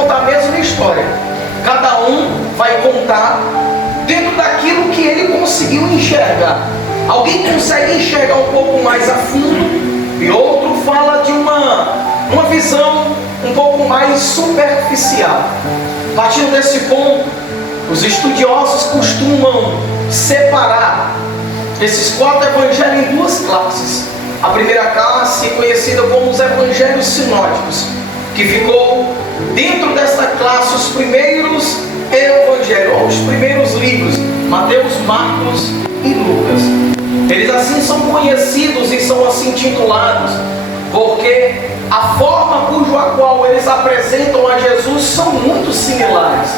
contar a mesma história. Cada um vai contar dentro daquilo que ele conseguiu enxergar. Alguém consegue enxergar um pouco mais a fundo e outro fala de uma visão um pouco mais superficial. Partindo desse ponto, os estudiosos costumam separar esses 4 evangelhos em 2 classes. A primeira classe, conhecida como os evangelhos sinóticos, que ficou dentro desta classe os primeiros evangelhos, ou os primeiros livros, Mateus, Marcos e Lucas. Eles assim são conhecidos e são assim titulados, porque a forma cujo a qual eles apresentam a Jesus são muito similares.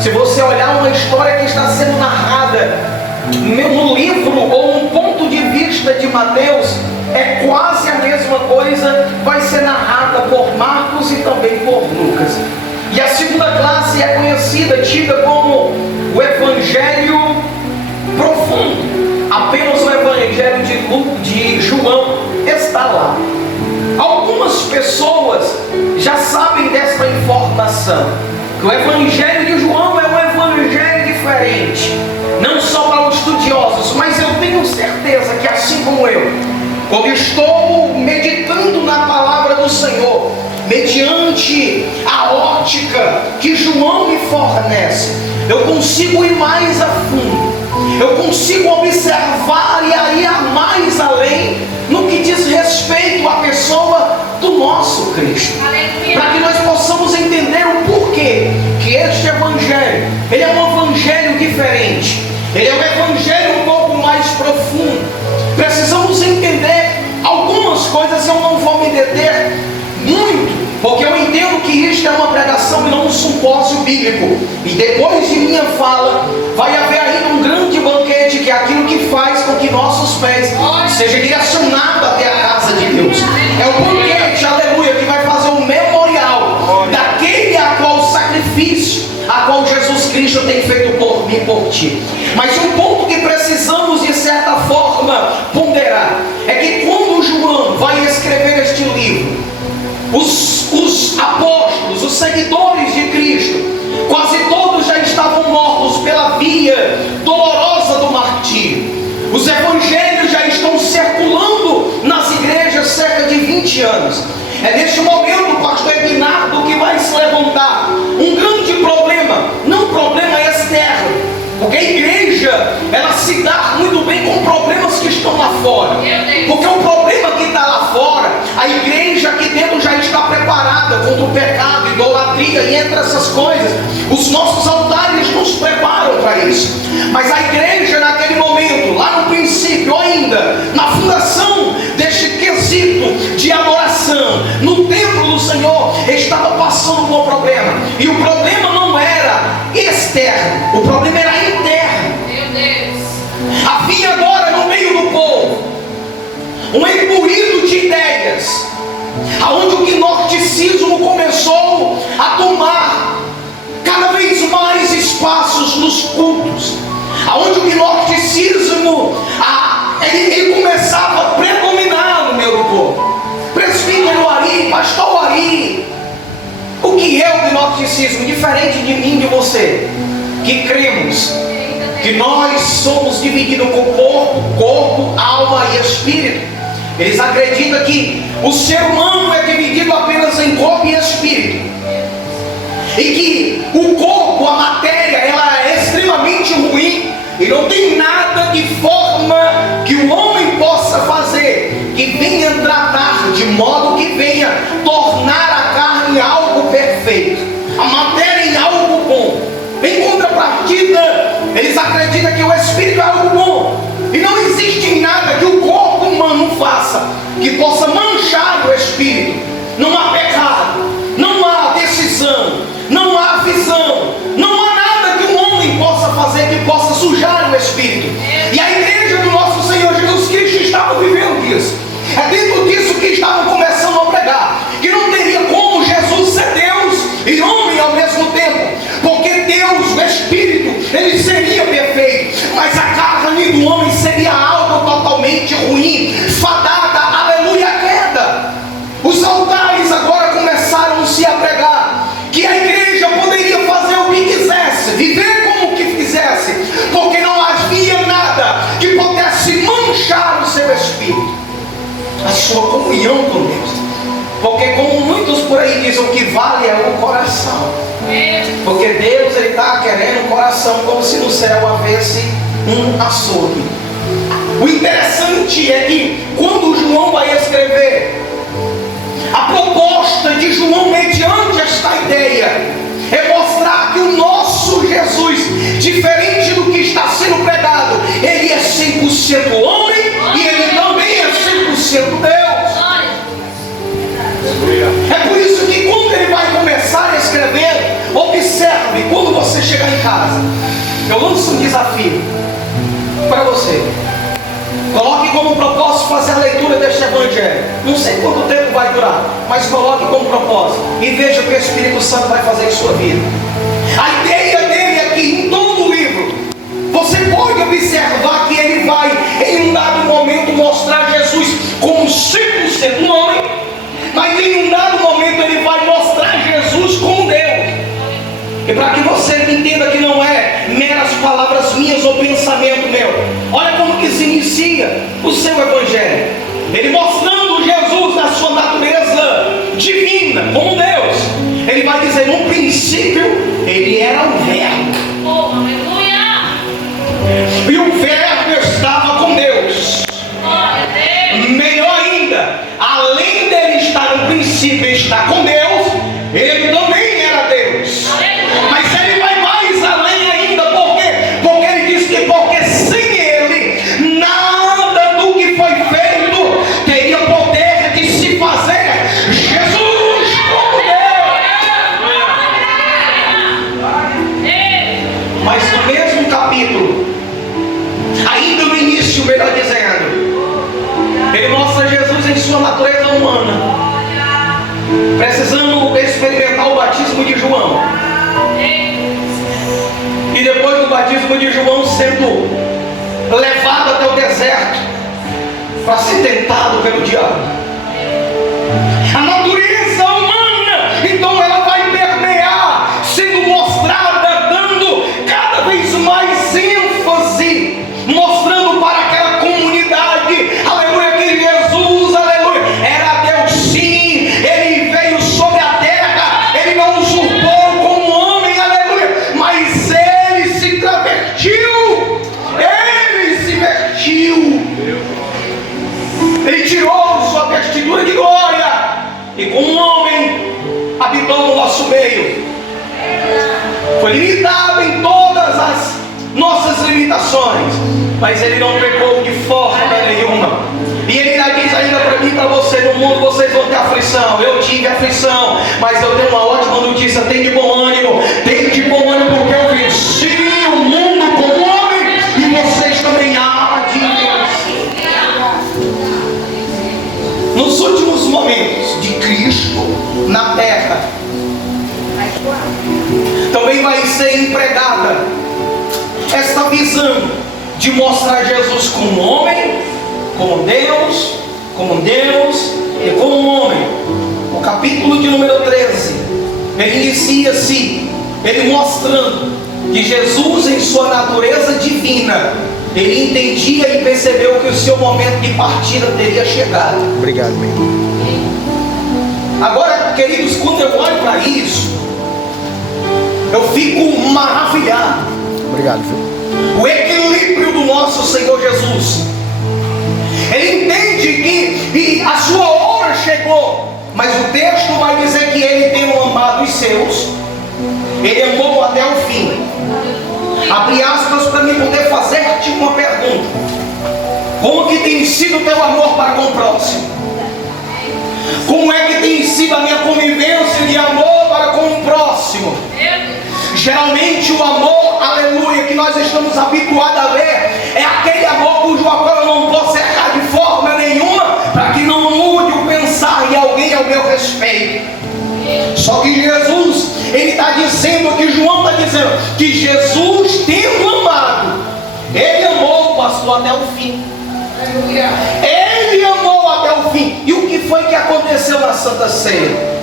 Se você olhar uma história que está sendo narrada no livro ou no ponto de vista de Mateus, é quase a mesma coisa, vai ser narrada por Marcos e também por Lucas. E a segunda classe é conhecida, tida como o Evangelho profundo. Apenas o Evangelho de João está lá. Algumas pessoas já sabem dessa informação, que o Evangelho de João é um evangelho diferente, não só para os estudiosos, mas eu tenho certeza que assim como eu, quando estou meditando na palavra do Senhor, mediante a ótica que João me fornece, eu consigo ir mais a fundo, eu consigo observar e aí ir mais além no que diz respeito à pessoa do nosso Cristo, para que nós possamos entender o porquê que este evangelho, ele é um evangelho diferente, ele é um evangelho um pouco mais profundo. Precisamos entender algumas coisas, eu não vou me deter muito, porque eu entendo que isto é uma pregação e não um simpósio bíblico, e depois de minha fala vai haver ainda um grande banquete, que é aquilo que faz com que nossos pés sejam direcionados até a casa de Deus. É o banquete, aleluia, que vai fazer um memorial daquele a qual o sacrifício a qual Jesus Cristo tem feito por mim e por ti. Mas um ponto que precisamos de certa forma ponderar é que quando João vai escrever este livro, os apóstolos, os seguidores de Cristo, quase todos já estavam mortos pela via dolorosa do martírio. Os evangelhos já estão circulando nas igrejas há cerca de 20 anos. É neste momento, pastor Ebinardo, que vai se levantar um grande problema, não um problema externo, porque a igreja, ela se dá muito bem com problemas que estão lá fora, porque o problema que está lá fora, a igreja aqui dentro já está preparada contra o pecado, idolatria e entre essas coisas, os nossos altares nos preparam para isso. Mas a igreja naquele momento, lá no princípio ainda, na fundação deste quesito de adoração, no templo do Senhor, estava passando por um problema, e o problema não era externo, o problema era interno. Meu Deus. Havia agora no meio do povo um embuído de ideias, aonde o gnosticismo começou a tomar cada vez mais espaços nos cultos, aonde o gnosticismo ele começava a predominar no meio do povo. Presbítero Ari, pastor Ari, o que é o gnosticismo? Diferente de mim e de você, que cremos que nós somos divididos com corpo, alma e espírito. Eles acreditam que o ser humano é dividido apenas em corpo e espírito, e que o corpo, a matéria, ela é extremamente ruim e não tem nada de forma que o homem possa fazer que venha tratar de modo que venha tornar a carne algo perfeito, a matéria em algo bom. Em contrapartida, eles acreditam que o espírito é algo bom, e não existe nada que o corpo humano faça que possa manchar o espírito. Não há pecado, não há decisão, não há visão, não há nada que um homem possa fazer que possa sujar o espírito. E a igreja do nosso Senhor Jesus Cristo estava vivendo isso. É dentro disso que estavam começando a pregar, que não teria como Jesus ser Deus e homem ao mesmo tempo, porque Deus, o Espírito, ele seria perfeito, mas a carne do homem seria algo totalmente ruim, fadada, aleluia, à queda. Os altares agora começaram-se a pregar que a igreja o coração. Porque Deus está querendo o coração, como se no céu houvesse um açougue. O interessante é que quando João vai escrever, a proposta de João mediante esta ideia é mostrar que o nosso Jesus, diferente do que está sendo pregado, ele é 100% homem e ele também é 100% Deus. É por isso que quando ele vai começar a escrever, observe, quando você chegar em casa, eu lanço um desafio para você. Coloque como propósito fazer a leitura deste evangelho. Não sei quanto tempo vai durar, mas coloque como propósito e veja o que o Espírito Santo vai fazer em sua vida. A ideia dele é que em todo o livro você pode observar que ele vai em um dado momento mostrar Jesus como 100% homem, mas em um dado momento ele vai mostrar Jesus como Deus. E para que você entenda que não é meras palavras minhas ou pensamento meu, olha como que se inicia o seu evangelho. Ele mostrando Jesus na sua natureza divina, como Deus. Ele vai dizer, no princípio, ele era o Verbo. Oh, aleluia! E o Verbo estava com Deus. Melhor ainda, além dele estar no princípio e estar com Deus, ele também era Deus. Mas ele vai mais além ainda, por quê? Porque ele diz que porque sem ele, nada do que foi feito teria poder de se fazer. Jesus como Deus. Mas no mesmo capítulo, ainda no início, melhor dizendo, ele mostra Jesus em sua natureza humana, precisando experimentar o batismo de João. E depois do batismo de João sendo levado até o deserto para ser tentado pelo diabo. A natureza humana, então ela vai permear, sendo mostrada, dando cada vez mais ênfase, mostrando para aquela comunidade, aleluia, que Jesus, aleluia, era Deus sim, ele veio sobre a terra, ele não usurpou como homem, aleluia, mas ele se travestiu, ele se vestiu, ele tirou sua vestidura de glória e como um homem habitou no nosso meio. Foi limitado em todas as nossas limitações, mas ele não pecou de forma nenhuma. E ele ainda diz ainda para mim e para você, no mundo vocês vão ter aflição. Eu tive aflição, mas eu tenho uma ótima notícia. Tem de bom ânimo, porque eu venci o mundo como homem e vocês também há de vencer. Nos últimos momentos de Cristo na terra, também vai ser empregada esta visão de mostrar Jesus como homem, como Deus e como homem. O capítulo de número 13, ele inicia-se, ele mostrando que Jesus em sua natureza divina, ele entendia e percebeu que o seu momento de partida teria chegado. Obrigado, meu irmão. Agora, queridos, quando eu olho para isso, eu fico maravilhado. Obrigado, filho. O equilíbrio do nosso Senhor Jesus. Ele entende que a sua hora chegou, mas o texto vai dizer que ele tem amado os seus, ele amou até o fim. Abre aspas para mim poder fazer-te uma pergunta: como que tem sido o teu amor para com o próximo? Como é que tem sido a minha convivência de amor para com o próximo? Geralmente o amor, aleluia, que nós estamos habituados a ver, é aquele amor cujo qual eu não posso errar de forma nenhuma, para que não mude o pensar de alguém ao meu respeito. Só que Jesus, ele está dizendo, que João está dizendo, que Jesus tendo amado, ele amou o pastor até o fim. Ele amou até o fim. E o que foi que aconteceu na Santa Ceia?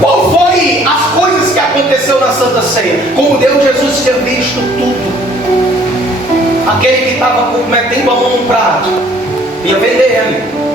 Qual foi as coisas que aconteceu na Santa Ceia? Como Deus Jesus tinha visto tudo. Aquele que estava metendo a mão no prato ia vender ele.